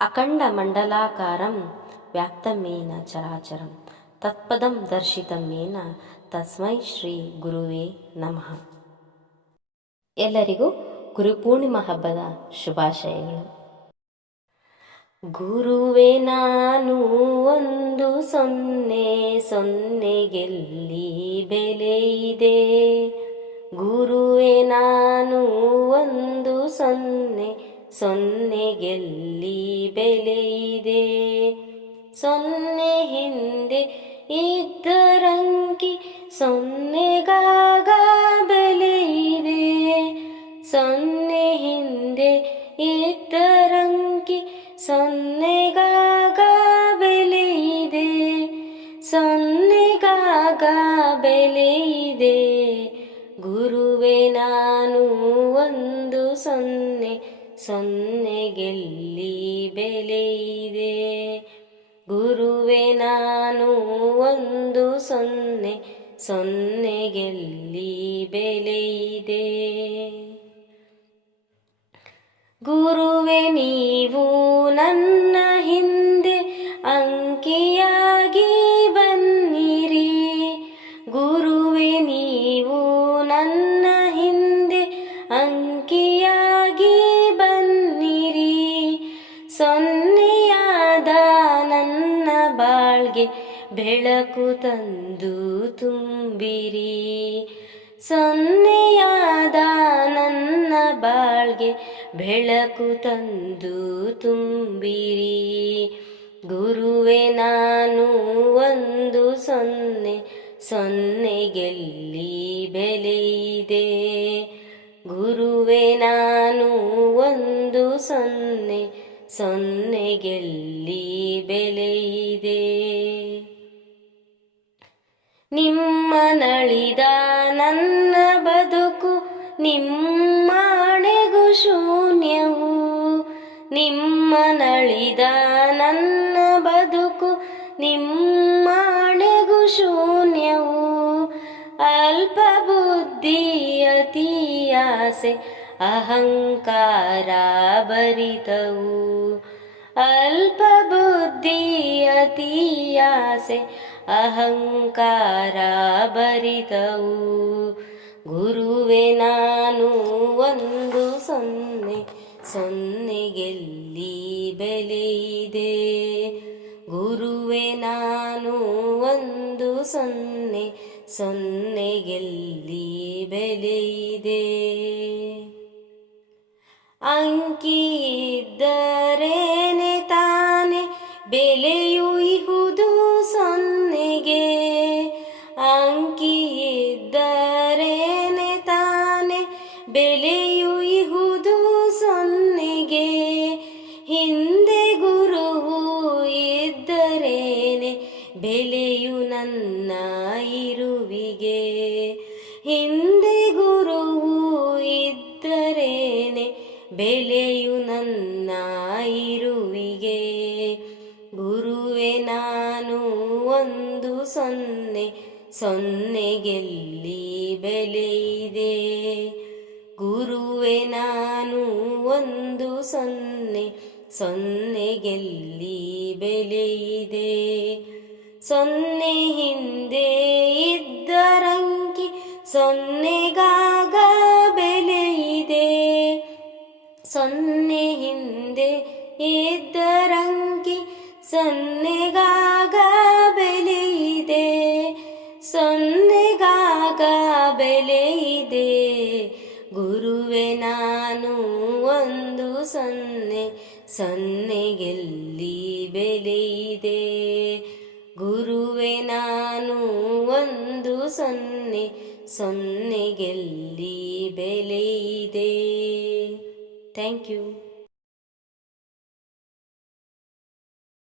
ಅಖಂಡ ಮಂಡಲಾಕಾರಂ ವ್ಯಾಪ್ತಮೇನ ಚರಾಚರಂ. ತತ್ಪದಂ ದರ್ಶಿತಮೇನ ತಸ್ಮೈ ಶ್ರೀ ಗುರುವೇ ನಮಃ. ಎಲ್ಲರಿಗೂ ಗುರುಪೂರ್ಣಿಮಾ ಹಬ್ಬದ ಶುಭಾಶಯಗಳು. ಗುರುವೇ ನಾನು ಒಂದು ಸೊನ್ನೆ ಸೊನ್ನೆಗೆಲ್ಲಿ ಬೆಲೆ ಇದೆ. ಗುರುವೇ ನಾನು ಸೊನ್ನೆಗೆಲ್ಲಿ ಬೆಲೆ ಇದೆ. ಸೊನ್ನೆ ಹಿಂದೆ ಇದ್ದರಂಕಿ ಸೊನ್ನೆಗಾಗ ಬೆಲೆ ಇದೆ. ಸೊನ್ನೆ ಹಿಂದೆ ಇದ್ದರಂಕಿ ಸೊನ್ನೆಗಾಗ ಬೆಲೆ ಇದೆ. ಸೊನ್ನೆಗಾಗ ಬೆಲೆ ಗುರುವೆ ಗುರುವೇ, ನಾನು ಒಂದು ಸೊನ್ನೆ ಸೊನ್ನೆಗೆಲ್ಲಿ ಬೆಲೆಯಿದೆ ಗುರುವೆ ನಾನು ಒಂದು ಸೊನ್ನೆ ಸೊನ್ನೆಗೆಲ್ಲಿ ಬೆಲೆಯಿದೆ ಗುರುವೆ ನೀವು ಬಾಳ್ಗೆ ಬೆಳಕು ತಂದು ತುಂಬಿರಿ. ಸೊನ್ನೆಯಾದ ನನ್ನ ಬಾಳ್ಗೆ ಬೆಳಕು ತಂದು ತುಂಬಿರಿ. ಗುರುವೆ, ನಾನು ಒಂದು ಸೊನ್ನೆ, ಸೊನ್ನೆಗೆಲ್ಲಿ ಬೆಲೆಯಿದೆ ಗುರುವೆ, ನಾನು ಒಂದು ಸೊನ್ನೆ ಸೊನ್ನೆಗೆಲ್ಲಿ ಬೆಲೆಯಿದೆ? ನಿಮ್ಮ ನಳಿದ ನನ್ನ ಬದುಕು ನಿಮ್ಮಣೆಗೂ ಶೂನ್ಯವು. ನಿಮ್ಮ ನಳಿದ ನನ್ನ ಬದುಕು ನಿಮ್ಮಣೆಗೂ ಶೂನ್ಯವು. ಅಲ್ಪ ಬುದ್ಧಿ ಅತಿ ಆಸೆ ಅಹಂಕಾರ ಭರಿತವು. ಅಲ್ಪ ಬುದ್ಧಿ ಅತಿಯಾಸೆ ಅಹಂಕಾರ ಭರಿತವು. ಗುರುವೆ, ನಾನು ಒಂದು ಸೊನ್ನೆ, ಸೊನ್ನೆಗೆಲ್ಲಿ ಬೆಲೆಯಿದೆ ಗುರುವೆ, ನಾನು ಒಂದು ಸೊನ್ನೆ, ಸೊನ್ನೆಗೆಲ್ಲಿ ಬೆಲೆ ಇದೆ ಅಂಕಿ ಇದ್ದರೇನೆ ತಾನೆ, ಬೆಲೆಯು ಇಹುದು ಸೊನ್ನೆಗೆ. ಅಂಕಿ ಇದ್ದರೇನೆ ತಾನೆ, ಬೆಲೆಯು ಇಹುದು ಸೊನ್ನೆಗೆ. ಹಿಂದೆ ಗುರುವು ಇದ್ದರೇನೆ ಬೆಲೆಯು ಬೆಲೆಯು ನನ್ನ ಇರುವಿಗೆ. ಗುರುವೆ, ನಾನು ಒಂದು ಸೊನ್ನೆ, ಸೊನ್ನೆಗೆಲ್ಲಿ ಬೆಲೆಯಿದೆ ಗುರುವೆ, ನಾನು ಒಂದು ಸೊನ್ನೆ, ಸೊನ್ನೆಗೆಲ್ಲಿ ಬೆಲೆಯಿದೆ ಸೊನ್ನೆ ಹಿಂದೆ ಇದ್ದರಂಕಿ ಸೊನ್ನೆಗಾಗ ಸೊನ್ನೆ ಹಿಂದೆ ಇದ್ದರಂಕಿ ಸೊನ್ನೆಗಾಗ ಬೆಲೆ ಇದೆ. ಸೊನ್ನೆಗಾಗ ಬೆಲೆ ಇದೆ. ಗುರುವೆ ನಾನು ಒಂದು ಸೊನ್ನೆ, ಸೊನ್ನೆಗೆಲ್ಲಿ ಬೆಲೆ ಇದೆ? ಗುರುವೆ ನಾನು ಒಂದು ಸೊನ್ನೆ, ಸೊನ್ನೆಗೆಲ್ಲಿ ಬೆಲೆ ಇದೆ? Thank you.